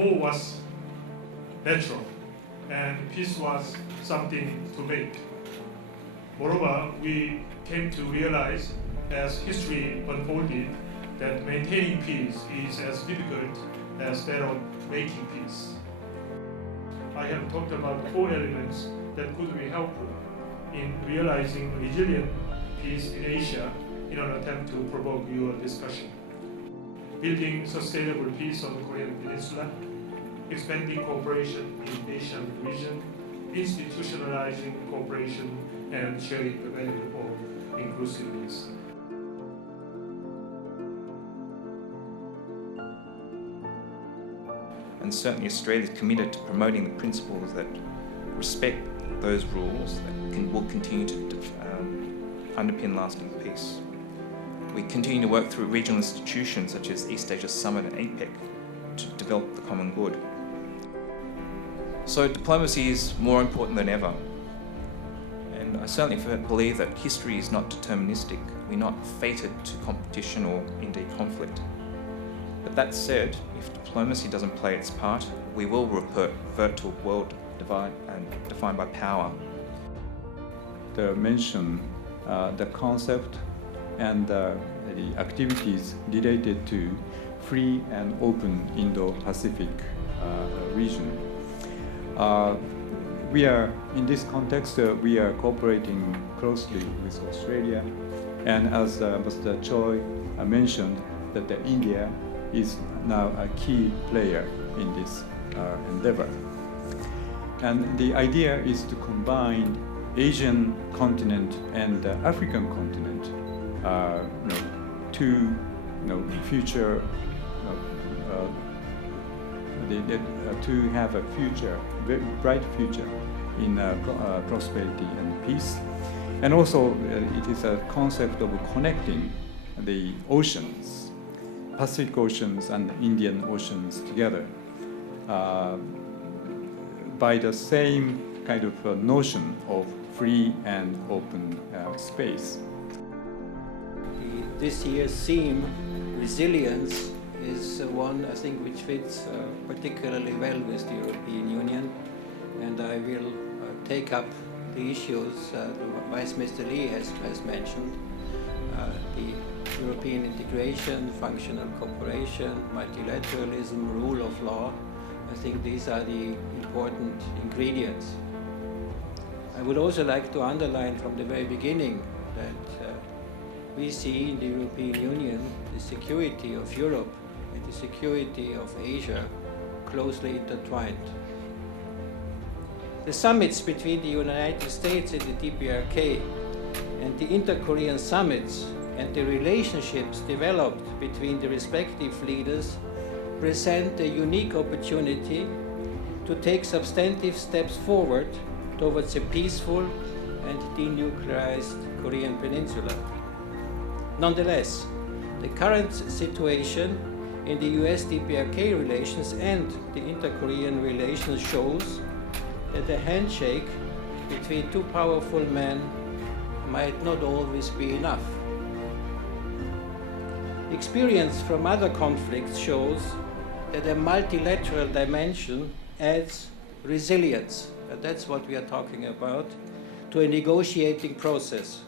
war was natural and peace was something to make. Moreover, we came to realize as history unfolded that maintaining peace is as difficult as that of making peace. I have talked about 4 elements that could be helpful in realizing resilient peace in Asia in an attempt to provoke your discussion. Building sustainable peace on the Korean Peninsula, expanding cooperation in the Asian region, institutionalizing cooperation, and sharing the value of inclusiveness. And certainly Australia is committed to promoting the principles that respect those rules that will continue to underpin lasting peace. We continue to work through regional institutions such as East Asia Summit and APEC to develop the common good. So diplomacy is more important than ever. And I certainly believe that history is not deterministic. We're not fated to competition or indeed conflict. But that said, if diplomacy doesn't play its part, we will revert to a world defined by power. They mention the concept and the activities related to free and open Indo-Pacific region. We are, in this context, we are cooperating closely with Australia, and as Mr. Choi mentioned, that India is now a key player in this endeavor. And the idea is to combine Asian continent and the African continent to future to have a future, very bright future in prosperity and peace. And also it is a concept of connecting the oceans, Pacific Oceans and Indian Oceans together by the same kind of notion of free and open space. This year's theme, resilience, is one I think which fits particularly well with the European Union, and I will take up the issues Vice Minister Lee has mentioned, the European integration, functional cooperation, multilateralism, rule of law. I think these are the important ingredients. I would also like to underline from the very beginning that we see in the European Union the security of Europe and the security of Asia closely intertwined. The summits between the United States and the DPRK and the inter-Korean summits and the relationships developed between the respective leaders present a unique opportunity to take substantive steps forward towards a peaceful and denuclearized Korean peninsula. Nonetheless, the current situation in the US-DPRK relations and the inter-Korean relations shows that a handshake between two powerful men might not always be enough. Experience from other conflicts shows that a multilateral dimension adds resilience, and that's what we are talking about, to a negotiating process.